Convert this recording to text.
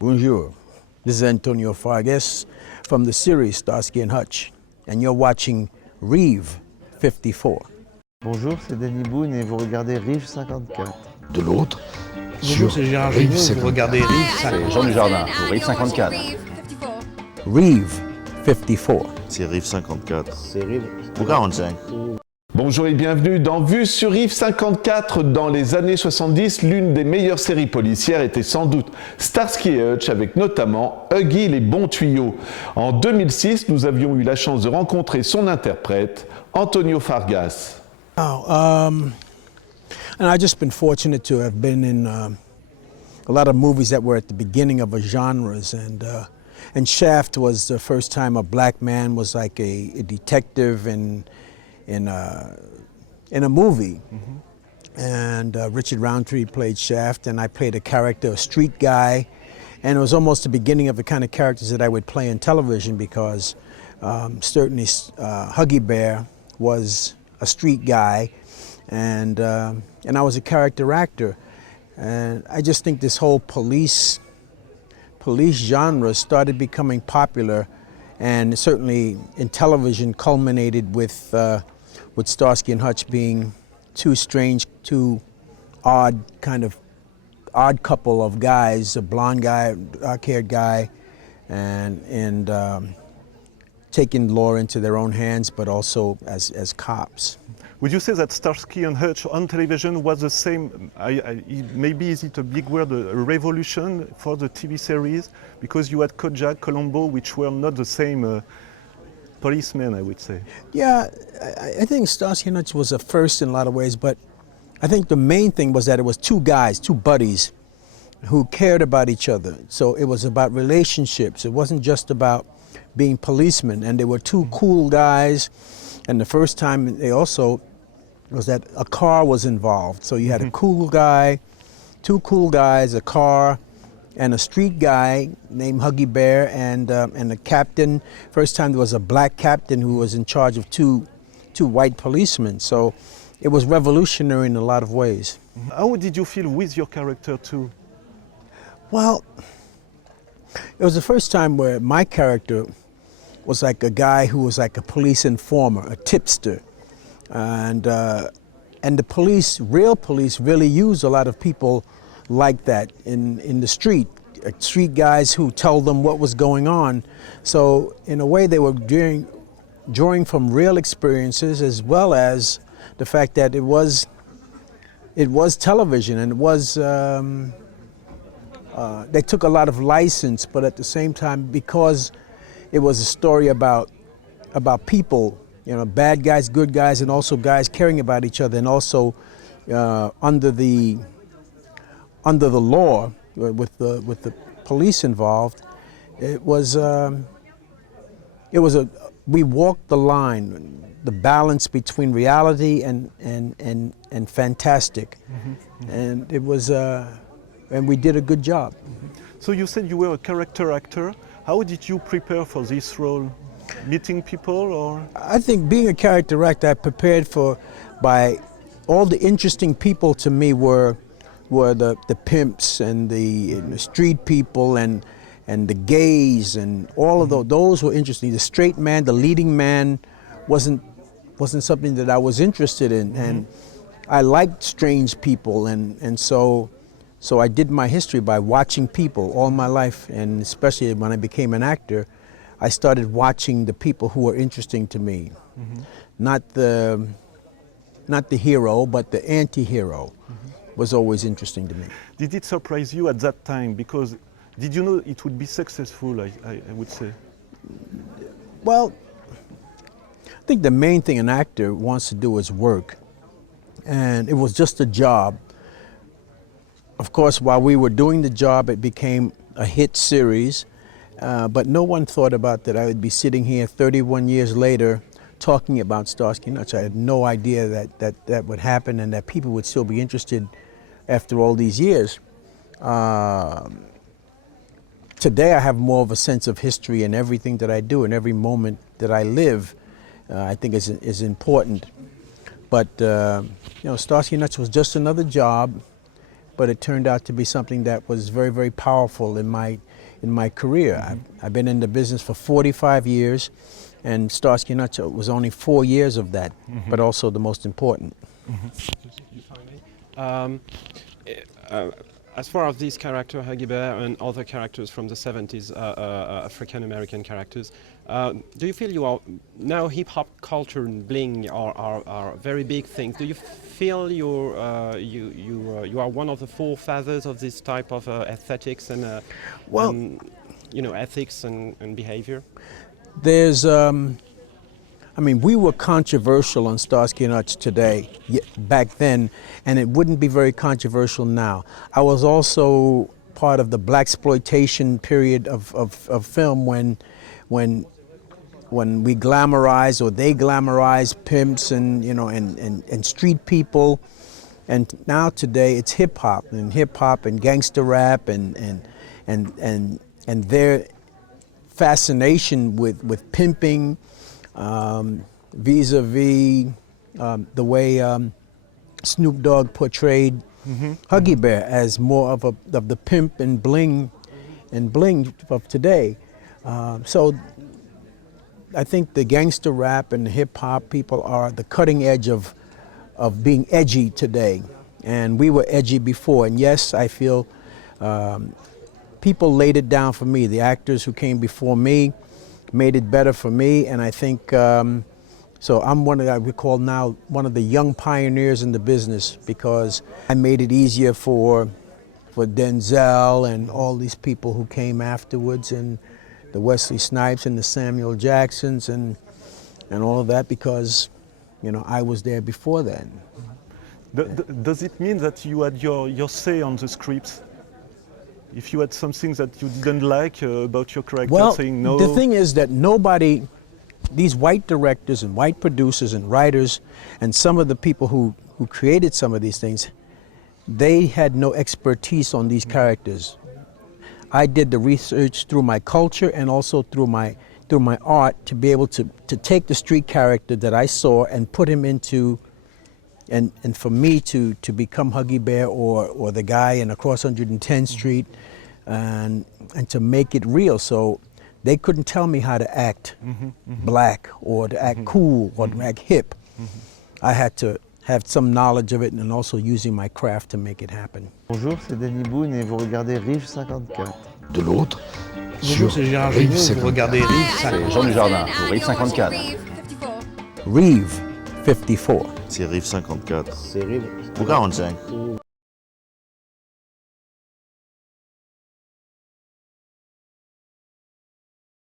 Bonjour, this is Antonio Fargas from the series Starsky and Hutch, and you're watching Reeve 54. Bonjour, c'est Danny Boone et vous regardez Rive 54. De l'autre, Bonjour, sur c'est Gérard Rive Jugnot, vous 54. regardez Rive 54. C'est Jean Dujardin pour Rive 54. Reeve 54. C'est Rive 54. C'est Rive. Ou 45. Bonjour et bienvenue dans Vue sur Rive 54. Dans les années 70, l'une des meilleures séries policières était sans doute Starsky et Hutch, avec notamment Huggy les bons tuyaux. En 2006, nous avions eu la chance de rencontrer son interprète, Antonio Fargas. And I've just been fortunate to have been in a lot of movies that were at the beginning of a genres, and Shaft was the first time a black man was like a detective in a movie. Mm-hmm. And Richard Roundtree played Shaft, and I played a character, a street guy, and it was almost the beginning of the kind of characters that I would play in television, because certainly Huggy Bear was a street guy, and I was a character actor. And I just think this whole police genre started becoming popular, and certainly in television culminated with Starsky and Hutch being two odd couple of guys, a blonde guy, dark-haired guy, and taking law into their own hands, but also as cops. Would you say that Starsky and Hutch on television was the same? Maybe is it a big word, a revolution for the TV series? Because you had Kojak, Columbo, which were not the same policemen, I would say. Yeah, I think Starsky and Hutch was a first in a lot of ways, but I think the main thing was that it was two guys, two buddies, who cared about each other. So it was about relationships. It wasn't just about being policemen, and they were two cool guys. And the first time they also was that a car was involved. So you had a cool guy, two cool guys, a car, and a street guy named Huggy Bear, and a captain. First time there was a black captain who was in charge of two white policemen. So it was revolutionary in a lot of ways. How did you feel with your character too? Well, it was the first time where my character was like a guy who was like a police informer, a tipster. And the police, real police, really use a lot of people like that in the street guys who tell them what was going on. So in a way they were drawing from real experiences, as well as the fact that it was television, and it was they took a lot of license, but at the same time, because it was a story about people, you know, bad guys, good guys, and also guys caring about each other, and also under the law, with the police involved. We walked the line, the balance between reality and fantastic, and it was and we did a good job. So you said you were a character actor. How did you prepare for this role? Meeting people, or? I think being a character actor, I prepared by all the interesting people to me were the pimps and the street people and the gays, and all of those were interesting. The straight man, the leading man, wasn't something that I was interested in, and I liked strange people, and so I did my history by watching people all my life, and especially when I became an actor, I started watching the people who were interesting to me. Not the hero, but the anti-hero was always interesting to me. Did it surprise you at that time? Because did you know it would be successful, I would say? Well, I think the main thing an actor wants to do is work. And it was just a job. Of course, while we were doing the job, it became a hit series. But no one thought about that I would be sitting here 31 years later talking about Starsky and Hutch. I had no idea that would happen, and that people would still be interested after all these years. Today I have more of a sense of history in everything that I do, and every moment that I live, I think is important. But Starsky and Hutch was just another job, but it turned out to be something that was very, very powerful in my in my career. I've been in the business for 45 years, and Starsky and Hutch was only 4 years of that, but also the most important. As far as this character, Huggy Bear, and other characters from the 70s, African-American characters, do you feel you are, now hip-hop culture and bling are very big things. Do you feel you are one of the forefathers of this type of aesthetics and, ethics and behavior? There's, we were controversial on Starsky and Hutch today, back then, and it wouldn't be very controversial now. I was also part of the blaxploitation period of film when we glamorized, or they glamorized, pimps and street people. And now today it's hip hop and gangster rap and their fascination with pimping. Vis-a-vis the way Snoop Dogg portrayed Huggy Bear as more of the pimp and bling of today. So I think the gangster rap and hip hop people are the cutting edge of being edgy today, and we were edgy before. And yes, I feel people laid it down for me. The actors who came before me made it better for me, and I think so I'm I would call now one of the young pioneers in the business, because I made it easier for Denzel and all these people who came afterwards, and the Wesley Snipes and the Samuel Jacksons and all of that, because I was there before then. Does it mean that you had your say on the scripts? If you had something that you didn't like about your character, saying no? The thing is that nobody, these white directors and white producers and writers and some of the people who created some of these things, they had no expertise on these characters. I did the research through my culture and also through my art to be able to take the street character that I saw and put him into, and for me to become Huggy Bear or the guy in across 110th Street, and to make it real. So they couldn't tell me how to act black or to act cool or to act hip. I had to have some knowledge of it and also using my craft to make it happen. Bonjour, c'est Danny Boone et vous regardez Rive 54. De l'autre, Bonjour, c'est Gérard Rive Jugnot, vous regardez Rive 54. C'est Jean Dujardin pour Rive 54. Reeve 54. C'est Rive 54. C'est Rive Ou 45.